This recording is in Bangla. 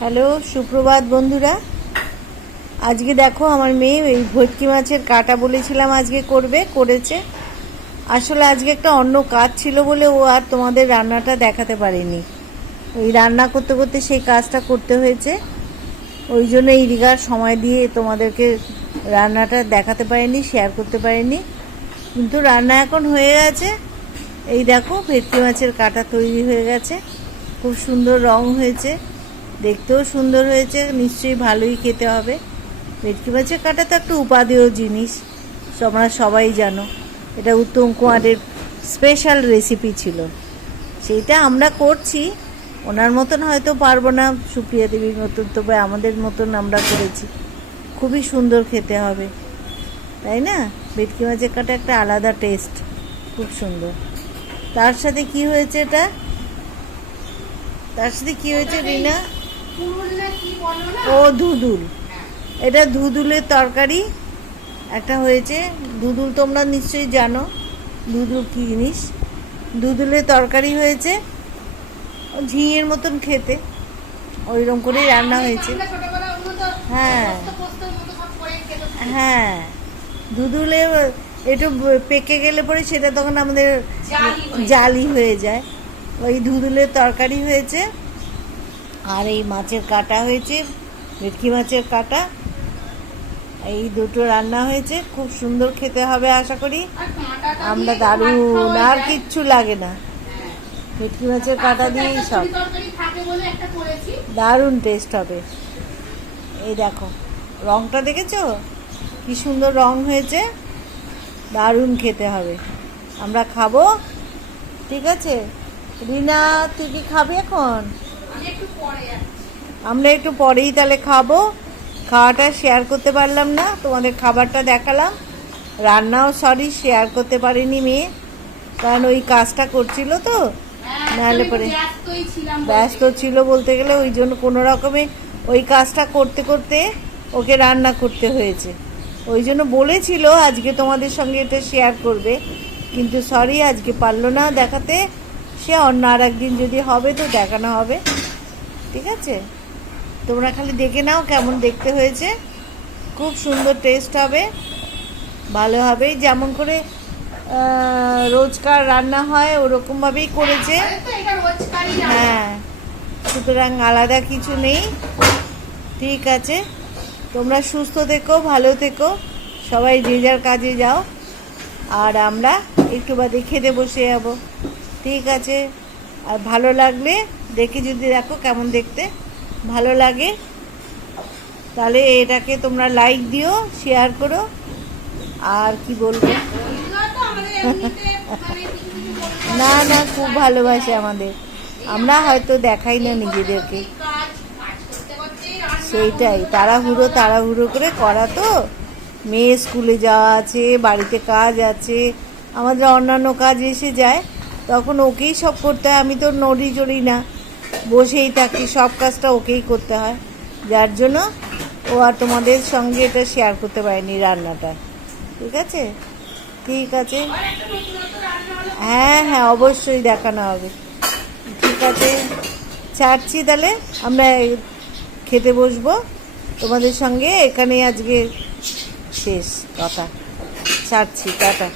হ্যালো, সুপ্রভাত বন্ধুরা। আজকে দেখো আমার মেয়ে এই ভটকি মাছের কাটা বলেছিলাম আজকে করবে, করেছে। আসলে আজকে একটা অন্য কাজ ছিল বলে ও আর তোমাদের রান্নাটা দেখাতে পারেনি। ওই রান্না করতে করতে সেই কাজটা করতে হয়েছে। ওই জন্য এই রিগার সময় দিয়ে তোমাদেরকে রান্নাটা দেখাতে পারিনি শেয়ার করতে পারিনি। কিন্তু রান্না এখন হয়ে গেছে। এই দেখো ভেটকি মাছের কাটা তৈরি হয়ে গেছে। খুব সুন্দর রং হয়েছে। দেখতেও সুন্দর হয়েছে নিশ্চয়ই ভালোই খেতে হবে। ভেটকি মাছের কাটা তো একটা উপাদেয় জিনিস তোমরা সবাই জানো। এটা উত্তম কুমারের স্পেশাল রেসিপি ছিল। সেইটা আমরা করছি ওনার মতন হয়তো পারব না সুপ্রিয়া দেবীর মতন তবে আমাদের মতন আমরা করেছি। খুবই সুন্দর খেতে হবে তাই না? ভেটকি মাছের কাটা একটা আলাদা টেস্ট খুব সুন্দর। তার সাথে কি হয়েছে এটা? তার সাথে কি হয়েছে রিনা? ও ধুদুল এটা ধুদুলের তরকারি। একটা হয়েছে। ধুদুল তোমরা নিশ্চয়ই জানো। ধুদুল কি জিনিস? ধুদুলের তরকারি হয়েছে। ঝিঙের মতন খেতে। ওইরকম করেই রান্না হয়েছে। হ্যাঁ। হ্যাঁ। দুধুলে একটু পেকে গেলে পরে সেটা তখন আমাদের জালি হয়ে যায়। ওই ধুদুলের তরকারি হয়েছে। আর এই মাছের কাটা হয়েছে ভেটকি মাছের কাটা। এই দুটো রান্না হয়েছে, খুব সুন্দর খেতে হবে আশা করি। আমরা দারুণ, আর কিচ্ছু লাগে না। ভেটকি মাছের কাটা দিয়েই সব। দারুণ টেস্ট হবে। এই দেখো, রংটা দেখেছ? কি সুন্দর রং হয়েছে। দারুণ খেতে হবে। আমরা খাব, ঠিক আছে? রিনা, তুই কি খাবি এখন? আমরা একটু পরেই তাহলে খাব। খাওয়াটা শেয়ার করতে পারলাম না, তোমাদের খাবারটা দেখালাম। রান্নাও সরি শেয়ার করতে পারিনি মেয়ে। কারণ ওই কাজটা করছিল তো, নাহলে পরে ব্যস্ত ছিল বলতে গেলে ওই জন্য কোনো রকমে ওই কাজটা করতে করতে ওকে রান্না করতে হয়েছে। ওই জন্য বলেছিল আজকে তোমাদের সঙ্গে এটা শেয়ার করবে। কিন্তু সরি আজকে পারল না দেখাতে। সে অন্য আর একদিন যদি হবে তো দেখানো হবে। ঠিক আছে? তোমরা খালি দেখে নাও কেমন দেখতে হয়েছে। খুব সুন্দর টেস্ট হবে, ভালো হবে যেমন করে রোজকার রান্না হয়, ওরকমভাবেই করেছে। হ্যাঁ সুতরাং আলাদা কিছু নেই। ঠিক আছে। তোমরা সুস্থ থেকো, ভালো থেকো। সবাই যে যার কাজে যাও। আর আমরা একটু বাদে খেতে বসে যাব। ঠিক আছে। আর ভালো লাগলে দেখে যদি দেখো কেমন দেখতে, ভালো লাগে, তাহলে এটাকে তোমরা লাইক দিও শেয়ার করো, আর কি বলব? না না, খুব ভালোবাসে আমাদের। আমরা হয়তো দেখাই না নিজেদেরকে। সেইটাই, তাড়াহুড়ো তাড়াহুড়ো করে করা তো। মেয়ে স্কুলে যাওয়া আছে, বাড়িতে কাজ আছে, আমাদের অন্যান্য কাজ এসে যায়, তখন ওকেই সব করতে হয়, আমি তো নড়ি চড়ি না। বসেই থাকি, সব কাজটা ওকেই করতে হয়। যার জন্য ও আর তোমাদের সঙ্গে এটা শেয়ার করতে পারেনি রান্নাটা। ঠিক আছে? ঠিক আছে? হ্যাঁ হ্যাঁ অবশ্যই দেখানো হবে। ঠিক আছে? ছাড়ছি তাহলে। আমরা খেতে বসবো। তোমাদের সঙ্গে এখানেই আজকে শেষ। কথা ছাড়ছি। টাটা।